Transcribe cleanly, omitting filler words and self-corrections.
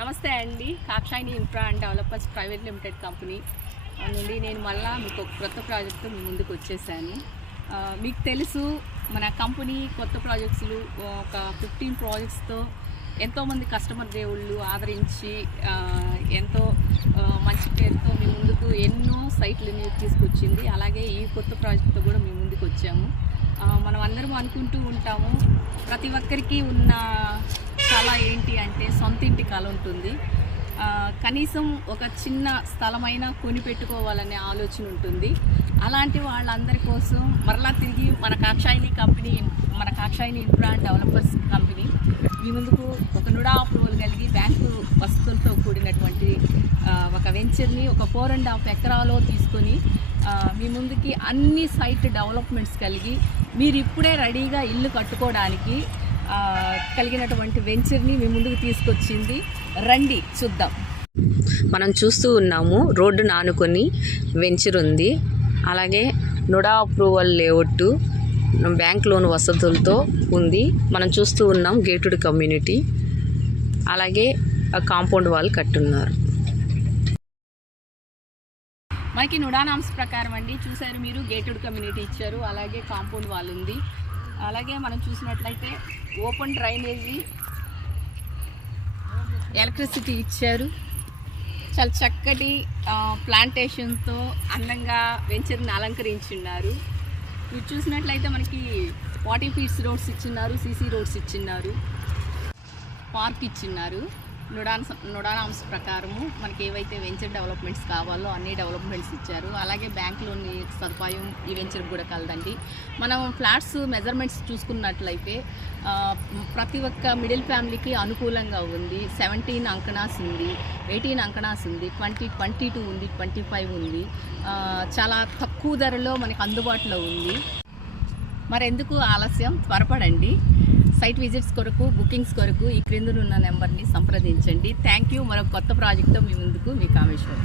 నమస్తే అండి. కాక్షాయిని infra and developers private limited company నుండి నేను మళ్ళీ మీకు ఒక కొత్త ప్రాజెక్టు మీ ముందుకు వచ్చేసాను. మీకు తెలుసు మన కంపెనీ కొత్త ప్రాజెక్ట్స్లు ఒక 15 ప్రాజెక్ట్స్తో ఎంతోమంది కస్టమర్ దేవుళ్ళు ఆదరించి ఎంతో మంచి పేరుతో మీ ముందుకు ఎన్నో సైట్లని తీసుకొచ్చింది. అలాగే ఈ కొత్త ప్రాజెక్ట్తో కూడా మీ ముందుకు వచ్చాము. మనం అందరం అనుకుంటూ ఉంటాము, ప్రతి ఒక్కరికి ఉన్న కళ ఏంటి అంటే సొంత ఇంటి కళ ఉంటుంది. కనీసం ఒక చిన్న స్థలమైనా కొని పెట్టుకోవాలనే ఆలోచన ఉంటుంది. అలాంటి వాళ్ళందరి కోసం మరలా తిరిగి మన కాక్షాయిని ఇన్ఫ్రా అండ్ డెవలపర్స్ కంపెనీ మీ ముందుకు ఒక నుడా అప్రూవల్ కలిగి బ్యాంకు వసతులతో కూడినటువంటి ఒక వెంచర్ని ఒక 4.5 ఎకరాలో తీసుకొని మీ ముందుకి అన్ని సైట్ డెవలప్మెంట్స్ కలిగి మీరు ఇప్పుడే రెడీగా ఇల్లు కట్టుకోవడానికి కలిగినటువంటి వెంచర్ని మీ ముందుకు తీసుకొచ్చింది. రండి చూద్దాం. మనం చూస్తూ ఉన్నాము, రోడ్డు నానుకొని వెంచర్ ఉంది. అలాగే NUDA approval layout bank loan వసతులతో ఉంది. మనం చూస్తూ ఉన్నాం గేటెడ్ కమ్యూనిటీ, అలాగే కాంపౌండ్ వాల్ కట్టున్నారు. మనకి నుడా నామ్స్ ప్రకారం అండి చూసారు మీరు, గేటెడ్ కమ్యూనిటీ ఇచ్చారు, అలాగే కాంపౌండ్ వాల్ ఉంది. అలాగే మనం చూసినట్లయితే ఓపెన్ డ్రైనేజీ, ఎలక్ట్రిసిటీ ఇచ్చారు. చాలా చక్కటి ప్లాంటేషన్తో అందంగా వెంచర్ని అలంకరించున్నారు. మీరు చూసినట్లయితే మనకి 40 ఫీట్స్ రోడ్స్ ఇచ్చిన్నారు, సీసీ రోడ్స్ ఇచ్చిన్నారు, పార్క్ ఇచ్చిన్నారు. నుడానామ్స్ ప్రకారము మనకి ఏవైతే వెంచర్ డెవలప్మెంట్స్ కావాలో అన్ని డెవలప్మెంట్స్ ఇచ్చారు. అలాగే బ్యాంక్లోని సదుపాయం ఈ వెంచర్ కూడా కలదండి. మనం ఫ్లాట్స్ మెజర్మెంట్స్ చూసుకున్నట్లయితే ప్రతి ఒక్క మిడిల్ ఫ్యామిలీకి అనుకూలంగా ఉంది. 17 అంకణాస్ ఉంది, 18 అంకణాస్ ఉంది, 22 ఉంది, 25 ఉంది. చాలా తక్కువ ధరలో మనకి అందుబాటులో ఉంది. మరెందుకు ఆలస్యం, త్వరపడండి. సైట్ విజిట్స్ కొరకు, బుకింగ్స్ కొరకు ఈ క్రిందనున్న నెంబర్ని సంప్రదించండి. Thank you. మరొక కొత్త ప్రాజెక్ట్తో మీ ముందుకు మీ కామేశ్వరం.